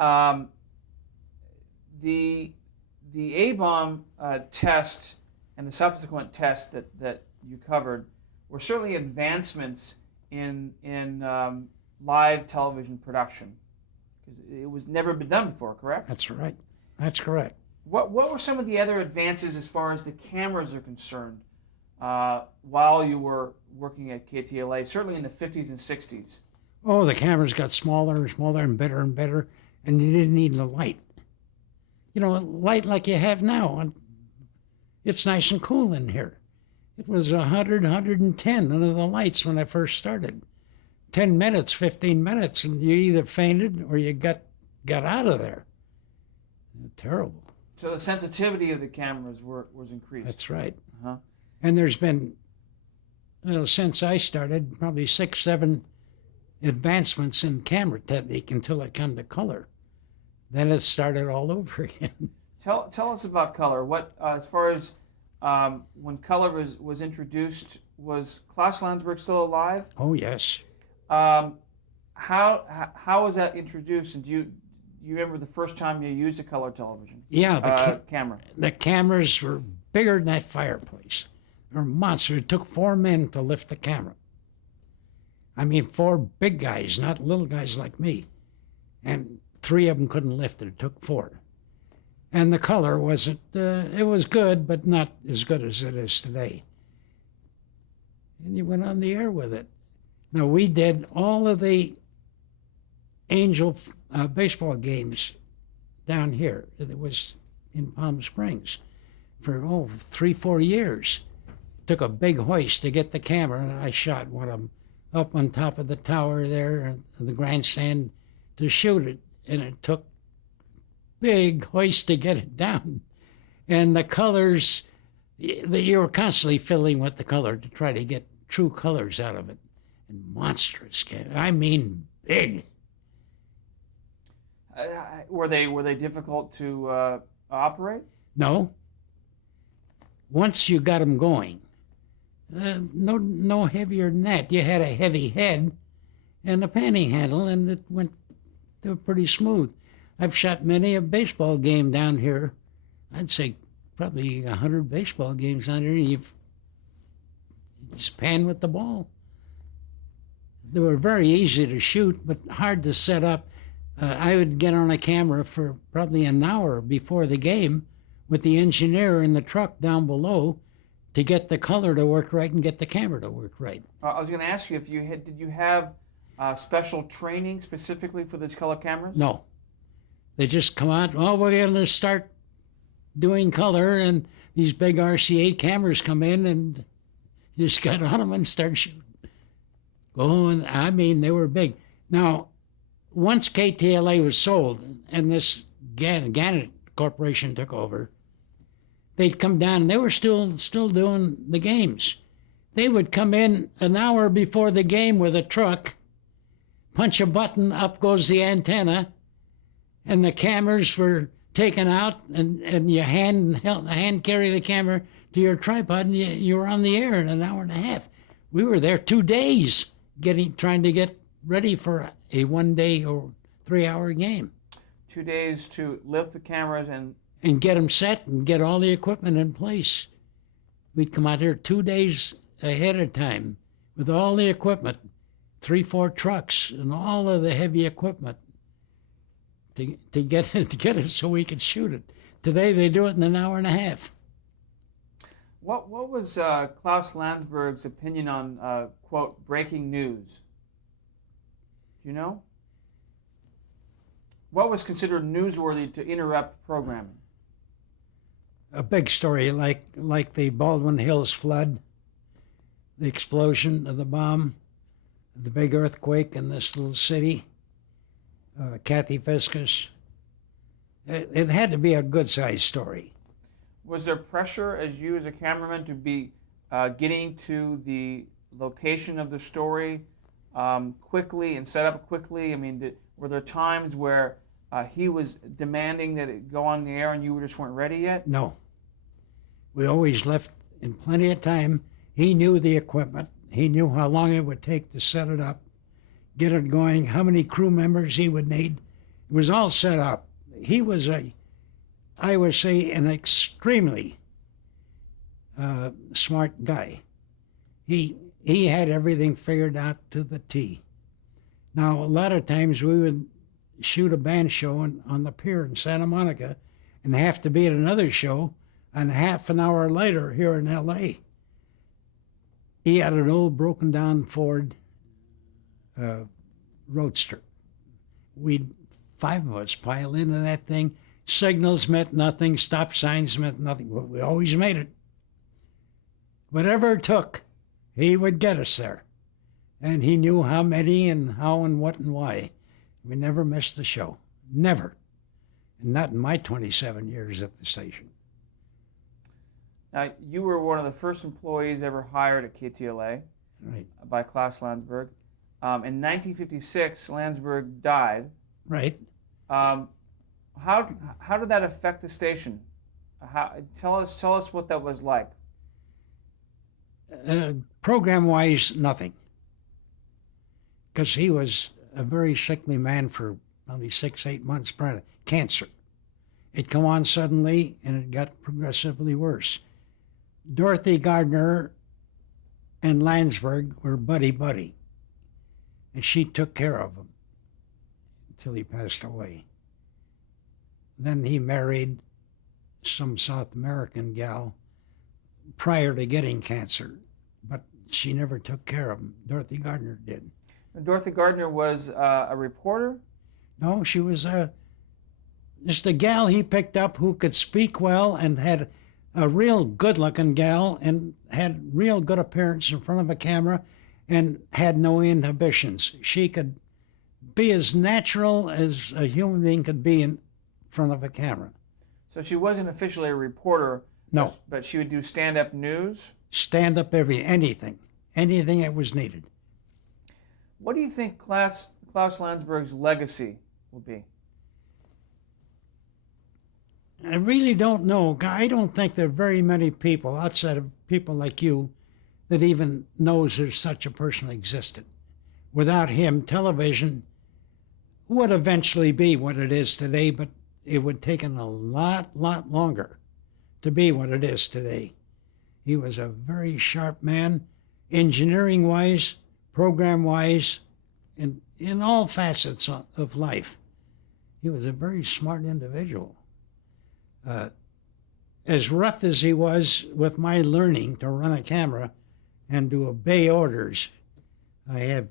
Um, the the A-bomb test and the subsequent test that you covered were certainly advancements in live television production because it was never been done before. Correct? That's right. That's correct. What were some of the other advances as far as the cameras are concerned while you were working at KTLA, certainly in the 50s and 60s? Oh, the cameras got smaller and smaller and better, and you didn't need the light. You know, light like you have now. And it's nice and cool in here. It was 100, 110 under the lights when I first started. 10 minutes, 15 minutes, and you either fainted or you got out of there. Terrible. So the sensitivity of the cameras was increased. That's right. Uh-huh. And there's been, since I started, probably 6, 7 advancements in camera technique until it come to color. Then it started all over again. Tell us about color. What as far as when color was introduced, was Klaus Landsberg still alive? Oh yes. How was that introduced? And do you remember the first time you used a color television? Yeah, the camera. The cameras were bigger than that fireplace. They were monsters. It took 4 men to lift the camera. I mean, 4 big guys, not little guys like me. And 3 of them couldn't lift it. It took 4. And the color wasn't, it was good, but not as good as it is today. And you went on the air with it. Now, we did all of the Angel baseball games down here. It was in Palm Springs for 3, 4 years. Took a big hoist to get the camera, and I shot one of them up on top of the tower there and the grandstand to shoot it. And it took big hoist to get it down. And the colors, you were constantly fiddling with the color to try to get true colors out of it. And monstrous, I mean big. Were they difficult to operate? No. Once you got them going, no heavier than that. You had a heavy head and a panning handle, and they were pretty smooth. I've shot many a baseball game down here. I'd say probably 100 baseball games down here. You just pan with the ball. They were very easy to shoot, but hard to set up. I would get on a camera for probably an hour before the game with the engineer in the truck down below to get the color to work right and get the camera to work right. I was going to ask you if did you have special training specifically for these color cameras? No. They just come out, we're going to start doing color, and these big RCA cameras come in, and you just got on them and start shooting. Oh, and I mean, they were big. Now, once KTLA was sold and this Gannett Corporation took over, they'd come down, and they were still doing the games. They would come in an hour before the game with a truck, punch a button, up goes the antenna, and the cameras were taken out, and you hand carry the camera to your tripod, and you were on the air in an hour and a half. We were there 2 days trying to get ready for a 1 day or 3 hour game. 2 days to lift the cameras and get them set and get all the equipment in place. We'd come out here 2 days ahead of time with all the equipment, 3, 4 trucks and all of the heavy equipment to get it so we could shoot it. Today they do it in an hour and a half. What was Klaus Landsberg's opinion on quote breaking news? Do you know? What was considered newsworthy to interrupt programming? A big story like the Baldwin Hills flood, the explosion of the bomb, the big earthquake in this little city, Kathy Fiskus. It had to be a good-sized story. Was there pressure as you as a cameraman to be getting to the location of the story quickly and set up quickly? I mean, were there times where he was demanding that it go on the air and you just weren't ready yet? No. We always left in plenty of time. He knew the equipment. He knew how long it would take to set it up, get it going, how many crew members he would need, It was all set up. He was I would say, an extremely smart guy. He had everything figured out to the T. Now, a lot of times we would shoot a band show on the pier in Santa Monica and have to be at another show, and half an hour later here in L.A. He had an old broken down Ford Roadster. We'd 5 of us pile into that thing. Signals meant nothing. Stop signs meant nothing. We always made it. Whatever it took, he would get us there. And he knew how many and how and what and why. We never missed the show. Never. And not in my 27 years at the station. Now, you were one of the first employees ever hired at KTLA Right. by Klaus Landsberg. In 1956, Landsberg died. Right. How did that affect the station? Tell us what that was like. Program-wise, nothing. Because he was a very sickly man for probably 6-8 months prior to cancer. It come on suddenly, and it got progressively worse. Dorothy Gardner and Landsberg were buddy-buddy, and she took care of him until he passed away. Then he married some South American gal prior to getting cancer, but she never took care of him. Dorothy Gardner did. Dorothy Gardner was a reporter? No, she was just a gal he picked up who could speak well and had a real good-looking gal and had real good appearance in front of a camera and had no inhibitions. She could be as natural as a human being could be in front of a camera. So she wasn't officially a reporter. No. But she would do stand-up news? Stand up anything that was needed. What do you think Klaus Landsberg's legacy will be? I really don't know. I don't think there are very many people outside of people like you that even knows there's such a person existed. Without him, television would eventually be what it is today, but it would take a lot longer to be what it is today. He was a very sharp man, engineering-wise, program-wise, and in all facets of life. He was a very smart individual. As rough as he was with my learning to run a camera and to obey orders, I have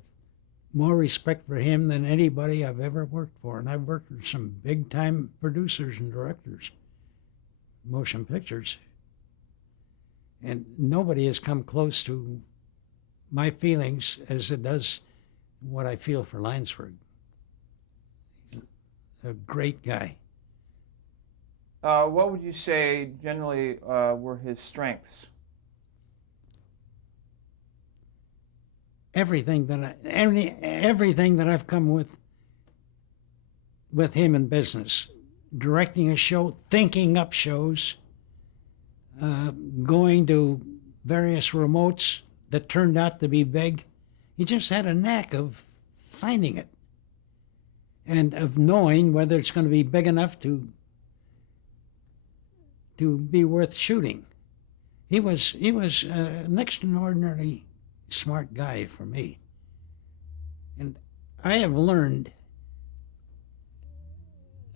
more respect for him than anybody I've ever worked for. And I've worked with some big-time producers and directors, motion pictures. And nobody has come close to my feelings as it does what I feel for Landsberg. A great guy. What would you say generally were his strengths? Everything that I've come with him in business, directing a show, thinking up shows, going to various remotes that turned out to be big. He just had a knack of finding it and of knowing whether it's going to be big enough to be worth shooting. He was an extraordinarily smart guy for me. And I have learned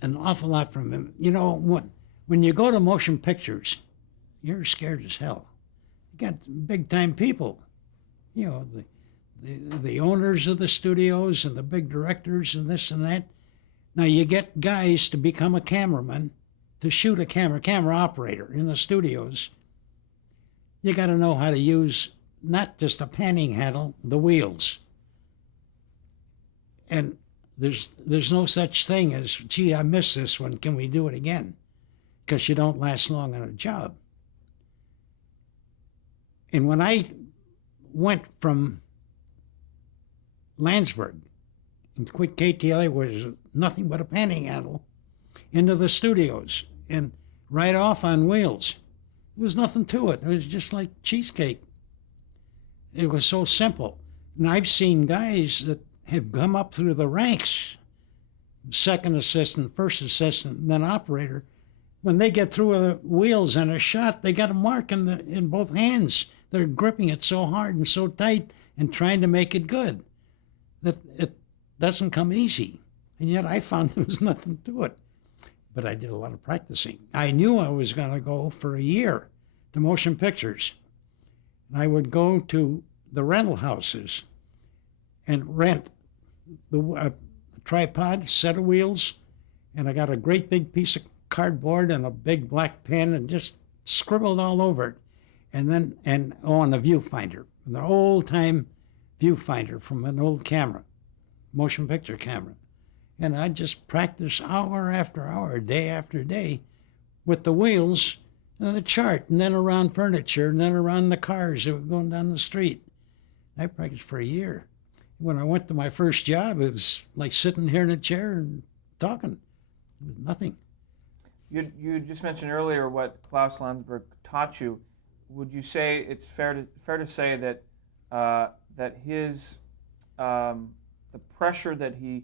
an awful lot from him. You know, when you go to motion pictures, you're scared as hell. You got big-time people, you know, the owners of the studios and the big directors and this and that. Now you get guys to become a cameraman, to shoot a camera operator in the studios. You got to know how to use not just a panning handle, the wheels. And there's no such thing as, gee, I missed this one, can we do it again? Because you don't last long on a job. And when I went from Landsberg, and quick KTLA was nothing but a panning handle, into the studios, and right off on wheels. There was nothing to it. It was just like cheesecake. It was so simple. And I've seen guys that have come up through the ranks, second assistant, first assistant, and then operator, when they get through the wheels and a shot, they got a mark in both hands. They're gripping it so hard and so tight and trying to make it good that it doesn't come easy. And yet I found there was nothing to it. But I did a lot of practicing. I knew I was going to go for a year to motion pictures. And I would go to the rental houses and rent the tripod, set of wheels, and I got a great big piece of cardboard and a big black pen and just scribbled all over it. And a viewfinder, the old time viewfinder from an old camera, motion picture camera. And I just practiced hour after hour, day after day, with the wheels and the chart, and then around furniture, and then around the cars that were going down the street. I practiced for a year. When I went to my first job, it was like sitting here in a chair and talking. It was nothing. You just mentioned earlier what Klaus Landsberg taught you. Would you say it's fair to say that that his the pressure that he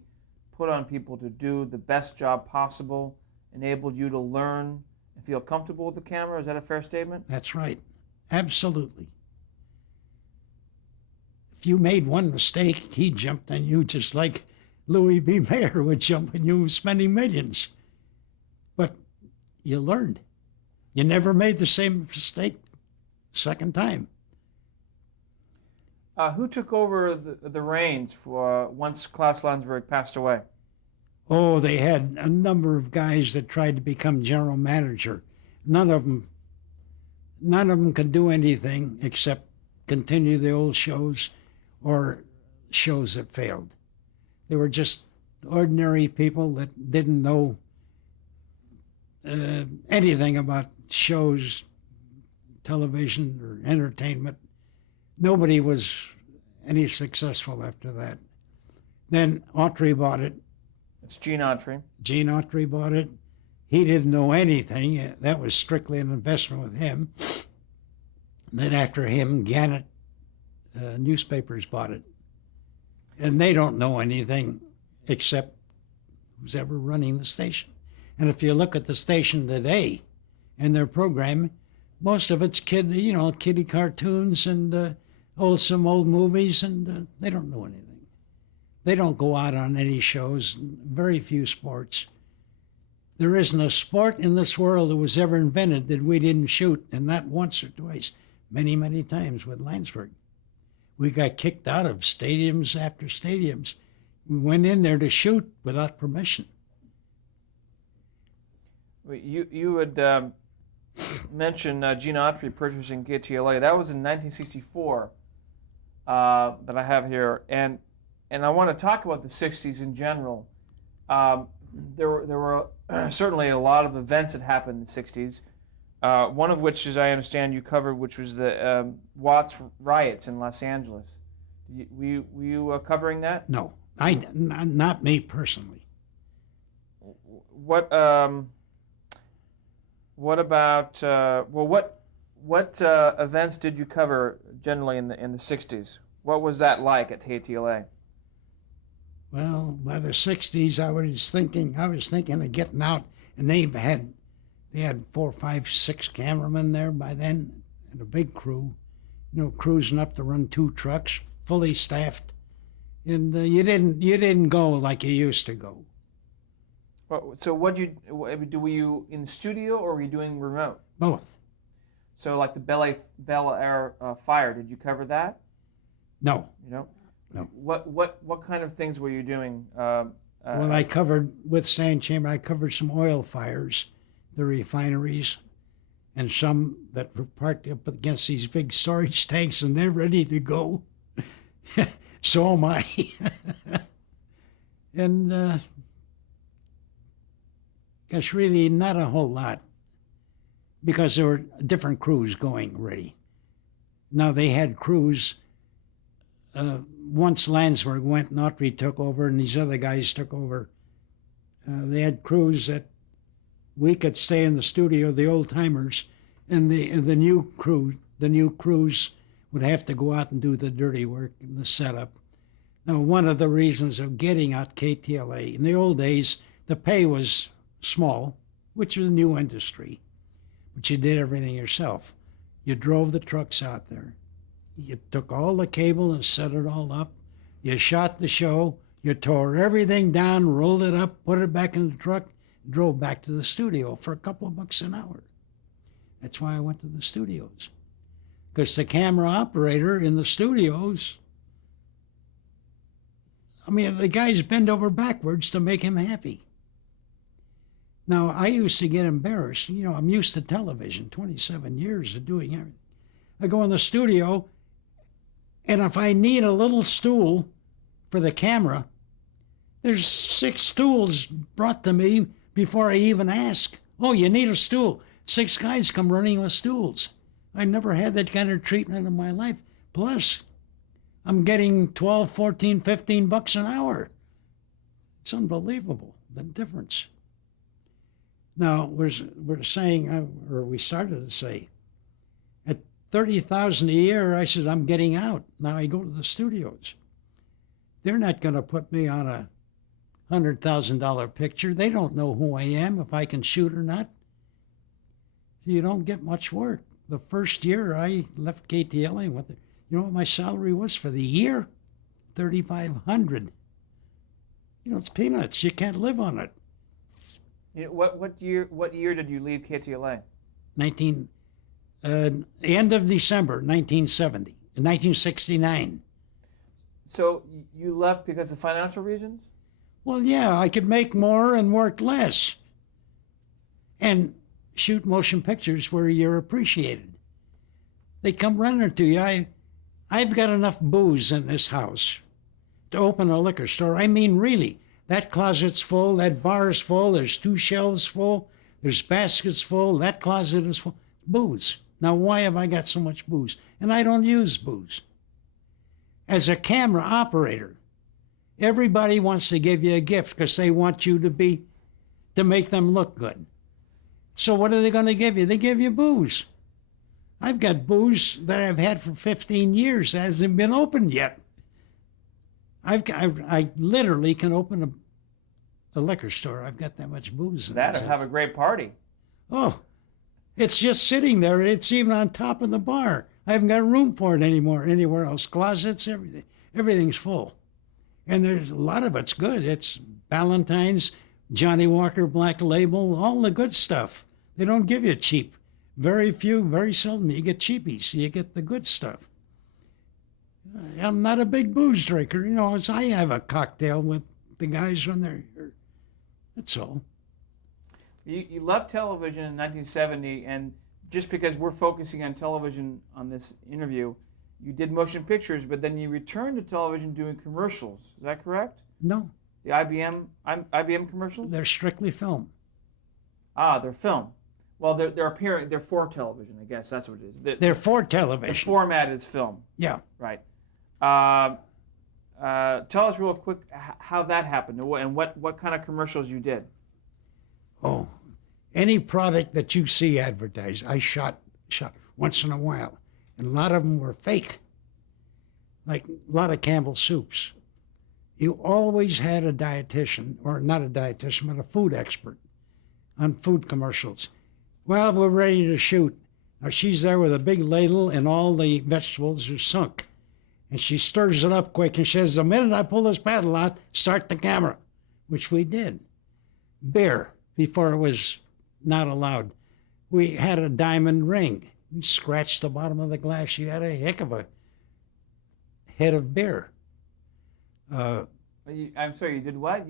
put on people to do the best job possible enabled you to learn and feel comfortable with the camera? Is that a fair statement? That's right. Absolutely. If you made one mistake, he jumped on you just like Louis B. Mayer would jump on you spending millions. But you learned. You never made the same mistake second time. Who took over the reins for once Klaus Landsberg passed away? Oh, they had a number of guys that tried to become general manager. None of them could do anything except continue the old shows or shows that failed. They were just ordinary people that didn't know anything about shows, television, or entertainment. Nobody was any successful after that. Then Autry bought it. It's Gene Autry. Gene Autry bought it. He didn't know anything. That was strictly an investment with him. And then after him, Gannett newspapers bought it. And they don't know anything except who's ever running the station. And if you look at the station today and their programming, most of it's kiddie cartoons and some old movies, and they don't know anything. They don't go out on any shows, very few sports. There isn't a sport in this world that was ever invented that we didn't shoot, and not once or twice, many, many times with Landsberg. We got kicked out of stadiums after stadiums. We went in there to shoot without permission. You had mentioned Gene Autry purchasing KTLA. That was in 1964 that I have here, and I want to talk about the 60s in general. There were certainly a lot of events that happened in the 60s. One of which, as I understand, you covered, which was the Watts riots in Los Angeles. Were you covering that? No, not me personally. What about what events did you cover generally in the 60s? What was that like at KTLA? Well, by the 60s, I was thinking of getting out, and they had 4, 5, 6 cameramen there by then, and a big crew, crews enough to run 2 trucks, fully staffed, and you didn't go like you used to go. Well, so were you in the studio or were you doing remote? Both. So like the Bel Air fire, did you cover that? No. You know? No. What kind of things were you doing? Well, I covered with Sand Chamber. I covered some oil fires, the refineries, and some that were parked up against these big storage tanks, and they're ready to go. So am I. And gosh, really not a whole lot, because there were different crews going already. Now they had crews. Once Landsberg went, and Autry took over, and these other guys took over. They had crews that we could stay in the studio, the old timers, and the new crews would have to go out and do the dirty work and the setup. Now, one of the reasons of getting out KTLA, in the old days, the pay was small, which was a new industry, but you did everything yourself. You drove the trucks out there. You took all the cable and set it all up. You shot the show. You tore everything down, rolled it up, put it back in the truck, drove back to the studio for a couple of bucks an hour. That's why I went to the studios. Because the camera operator in the studios, I mean, the guys bend over backwards to make him happy. Now, I used to get embarrassed. You know, I'm used to television, 27 years of doing everything. I go in the studio, and if I need a little stool for the camera, there's 6 stools brought to me before I even ask. Oh, you need a stool. 6 guys come running with stools. I never had that kind of treatment in my life. Plus, I'm getting 12, 14, 15 bucks an hour. It's unbelievable, the difference. Now, we're saying, or we started to say, at $30,000 a year, I said, I'm getting out. Now I go to the studios. They're not going to put me on a $100,000 picture. They don't know who I am, if I can shoot or not. You don't get much work. The first year I left KTLA, you know what my salary was for the year? $3,500. You know, it's peanuts. You can't live on it. You know, what year did you leave KTLA? End of December 1969. So you left because of financial reasons? Well, yeah, I could make more and work less. And shoot motion pictures where you're appreciated. They come running to you. I've got enough booze in this house to open a liquor store. I mean, really, that closet's full, that bar is full, there's 2 shelves full, there's baskets full, that closet is full. Booze. Now, why have I got so much booze? And I don't use booze. As a camera operator, everybody wants to give you a gift because they want you to make them look good. So what are they going to give you? They give you booze. I've got booze that I've had for 15 years that hasn't been opened yet. I literally can open a liquor store. I've got that much booze in That'd this have house. a great party. Oh, it's just sitting there. It's even on top of the bar. I haven't got room for it anywhere else. Closets, everything. Everything's full. And there's a lot of it's good. It's Valentine's, Johnny Walker Black Label, all the good stuff. They don't give you cheap. Very few, very seldom. You get cheapies. You get the good stuff. I'm not a big booze drinker. You know, I have a cocktail with the guys when they're here. That's all. You left television in 1970, and just because we're focusing on television on this interview, you did motion pictures, but then you returned to television doing commercials. Is that correct? No. The IBM commercials? They're strictly film. Ah, they're film. Well, they're for television, I guess. That's what it is. They're for The television. format is film. Yeah. Right. Tell us real quick how that happened and what kind of commercials you did. Oh, any product that you see advertised, I shot once in a while. And a lot of them were fake. Like a lot of Campbell's soups. You always had a dietitian, or not a dietitian, but a food expert on food commercials. Well, we're ready to shoot. Now she's there with a big ladle and all the vegetables are sunk. And she stirs it up quick and says, the minute I pull this paddle out, start the camera, which we did. Beer, before it was not allowed. We had a diamond ring. We scratched the bottom of the glass. You had a heck of a head of beer. I'm sorry, you did what?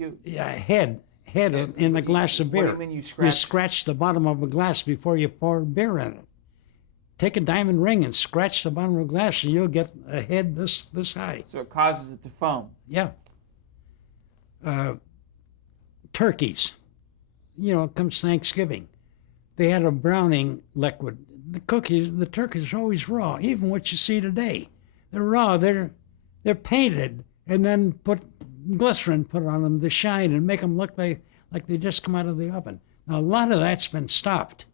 Head in a glass of beer. What do you mean you scratched? You scratch the bottom of a glass before you pour beer in it. Take a diamond ring and scratch the bottom of a glass, and you'll get a head this high. So it causes it to foam. Yeah. Turkeys. You know, it comes Thanksgiving. They had a browning liquid. The turkeys are always raw, even what you see today. They're raw. They're painted and then put glycerin put on them to shine and make them look like they just come out of the oven. Now, a lot of that's been stopped.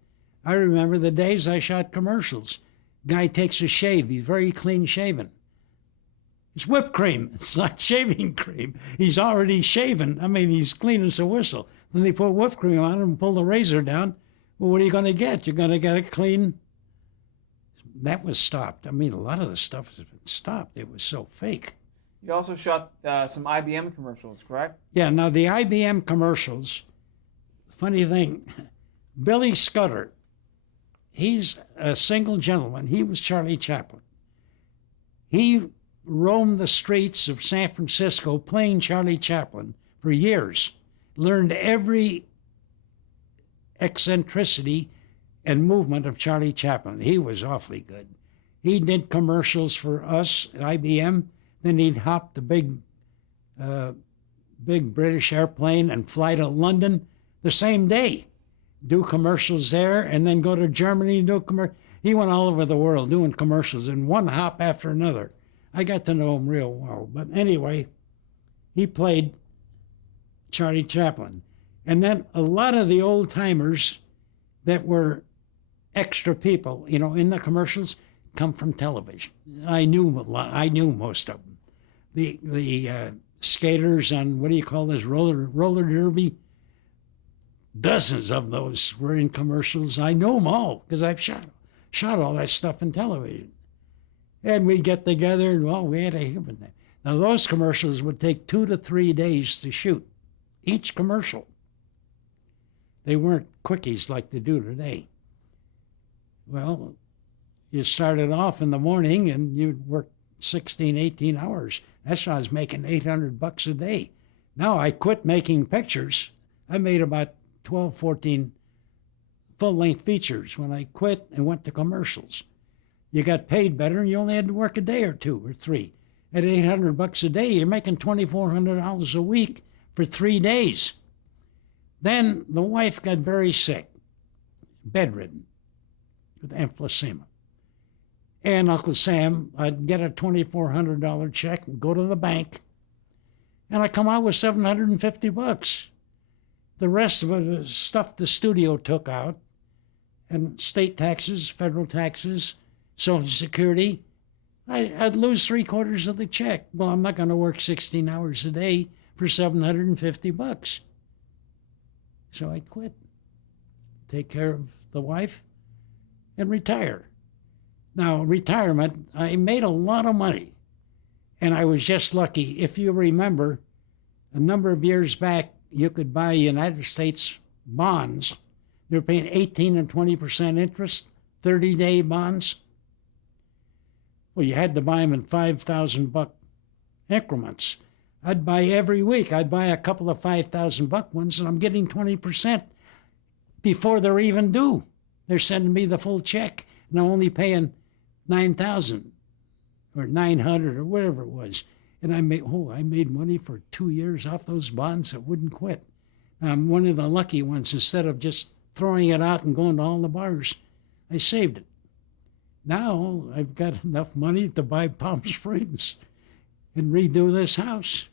I remember the days I shot commercials. Guy takes a shave. He's very clean shaven. It's whipped cream. It's not shaving cream. He's already shaven. I mean, he's clean as a whistle. Then they put whipped cream on him and pull the razor down. Well, what are you going to get? You're going to get it clean. That was stopped. I mean, a lot of the stuff has been stopped. It was so fake. You also shot some IBM commercials, correct? Yeah, now the IBM commercials, funny thing, Billy Scudder, he's a single gentleman. He was Charlie Chaplin. He roamed the streets of San Francisco playing Charlie Chaplin for years, learned every eccentricity and movement of Charlie Chaplin. He was awfully good. He did commercials for us at IBM. Then he'd hop the big British airplane and fly to London the same day, do commercials there, and then go to Germany and do commercials. He went all over the world doing commercials in one hop after another. I got to know him real well. But anyway, he played Charlie Chaplin. And then a lot of the old timers that were extra people, you know, in the commercials come from television. I knew most of them. The skaters on, what do you call this, roller derby? Dozens of those were in commercials. I know them all because I've shot all that stuff in television. And we get together and, well, we had a human day. Now, those commercials would take 2 to 3 days to shoot, each commercial. They weren't quickies like they do today. Well, you started off in the morning and you'd work 16, 18 hours. That's when I was making $800 a day. Now I quit making pictures. I made about 12, 14 full-length features when I quit and went to commercials. You got paid better and you only had to work a day or 2 or 3. At $800 a day, you're making $2,400 a week for 3 days. Then the wife got very sick, bedridden, with emphysema. And Uncle Sam, I'd get a $2,400 check and go to the bank, and I come out with $750. The rest of it is stuff the studio took out, and state taxes, federal taxes, Social Security. I'd lose 3/4 of the check. Well, I'm not going to work 16 hours a day for $750. So I quit, take care of the wife, and retire. Now, retirement, I made a lot of money, and I was just lucky. If you remember, a number of years back, you could buy United States bonds. They were paying 18 and 20% interest, 30-day bonds. Well, you had to buy them in $5,000 increments. I'd buy every week. I'd buy a couple of $5,000 ones, and I'm getting 20% before they're even due. They're sending me the full check, and I'm only paying $9,000 or $900 or whatever it was. And I made money for 2 years off those bonds that wouldn't quit. I'm one of the lucky ones. Instead of just throwing it out and going to all the bars, I saved it. Now I've got enough money to buy Palm Springs and redo this house.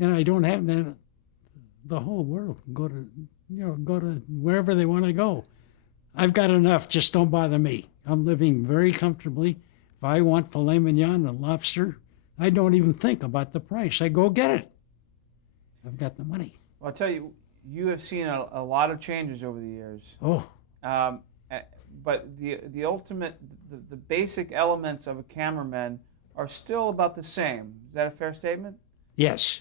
And I don't have the whole world go to wherever they want to go. I've got enough. Just don't bother me. I'm living very comfortably. If I want filet mignon and lobster, I don't even think about the price. I go get it. I've got the money. Well, I'll tell you, you have seen a lot of changes over the years. Oh. But the ultimate, the basic elements of a cameraman are still about the same. Is that a fair statement? Yes.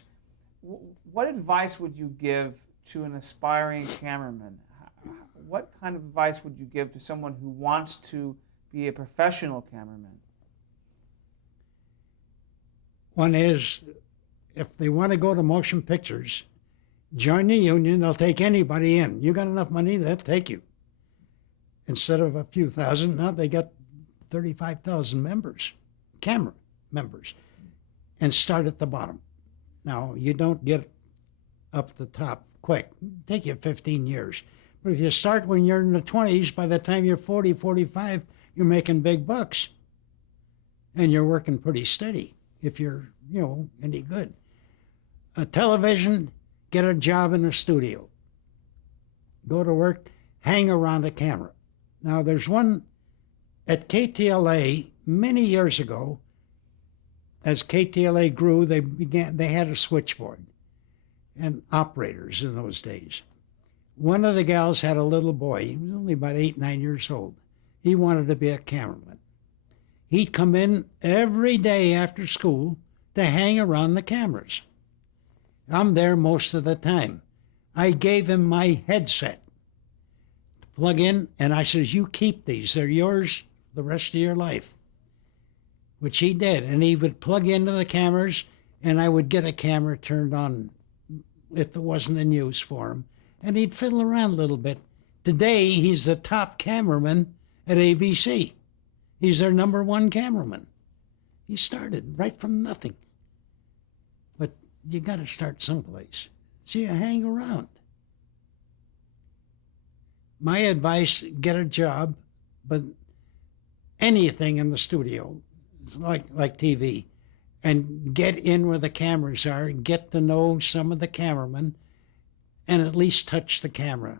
What advice would you give to an aspiring cameraman? What kind of advice would you give to someone who wants to be a professional cameraman? One is, if they want to go to motion pictures, join the union. They'll take anybody in. You got enough money, they'll take you. Instead of a few thousand, now they got 35,000 members, camera members, and start at the bottom. Now, you don't get up the top quick. It'll take you 15 years. But if you start when you're in the 20s, by the time you're 40, 45, you're making big bucks. And you're working pretty steady if you're, any good. A television, get a job in a studio. Go to work, hang around a camera. Now, there's one at KTLA many years ago. as KTLA grew, they had a switchboard and operators in those days. One of the gals had a little boy. He was only about 8, 9 years old. He wanted to be a cameraman. He'd come in every day after school to hang around the cameras. I'm there most of the time. I gave him my headset to plug in, and I says, you keep these. They're yours the rest of your life. Which he did, and he would plug into the cameras, and I would get a camera turned on if it wasn't in use for him, and he'd fiddle around a little bit. Today, he's the top cameraman at ABC. He's their #1 cameraman. He started right from nothing. But you got to start someplace. So you hang around. My advice, get a job, but anything in the studio, like TV, and get in where the cameras are, get to know some of the cameramen, and at least touch the camera.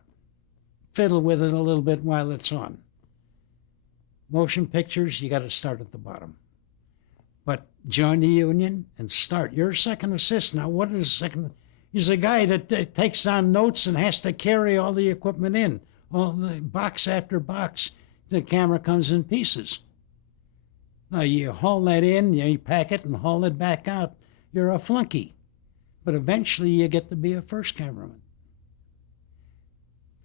Fiddle with it a little bit while it's on. Motion pictures, you got to start at the bottom. But join the union and start. You're a second assist. Now, what is a second? He's a guy that takes down notes and has to carry all the equipment in, all the box after box. The camera comes in pieces. Now, you haul that in, you pack it and haul it back out. You're a flunky. But eventually you get to be a first cameraman.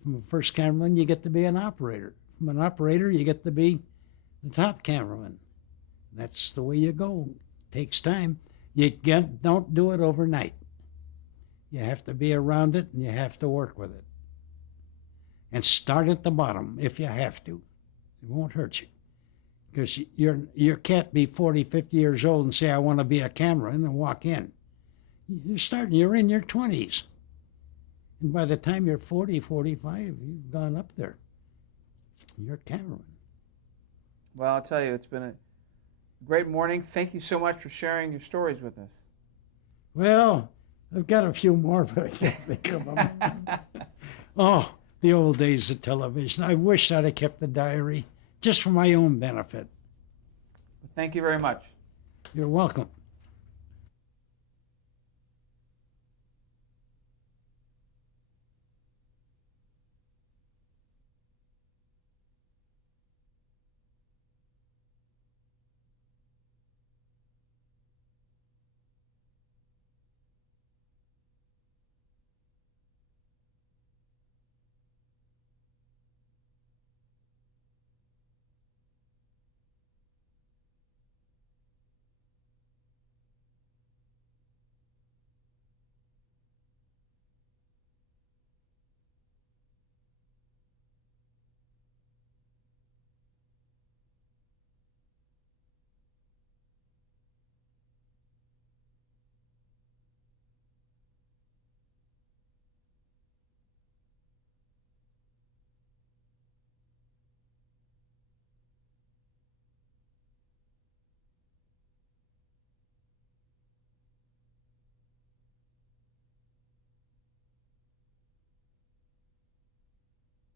From a first cameraman, you get to be an operator. From an operator, you get to be the top cameraman. That's the way you go. It takes time. Don't do it overnight. You have to be around it, and you have to work with it. And start at the bottom if you have to. It won't hurt you. Because you can't be 40, 50 years old and say, I want to be a cameraman, and walk in. You're in your 20s. And by the time you're 40, 45, you've gone up there. You're a cameraman. Well, I'll tell you, it's been a great morning. Thank you so much for sharing your stories with us. Well, I've got a few more, but I can't think of them. Oh, the old days of television. I wish I'd have kept the diary just for my own benefit. Thank you very much. You're welcome.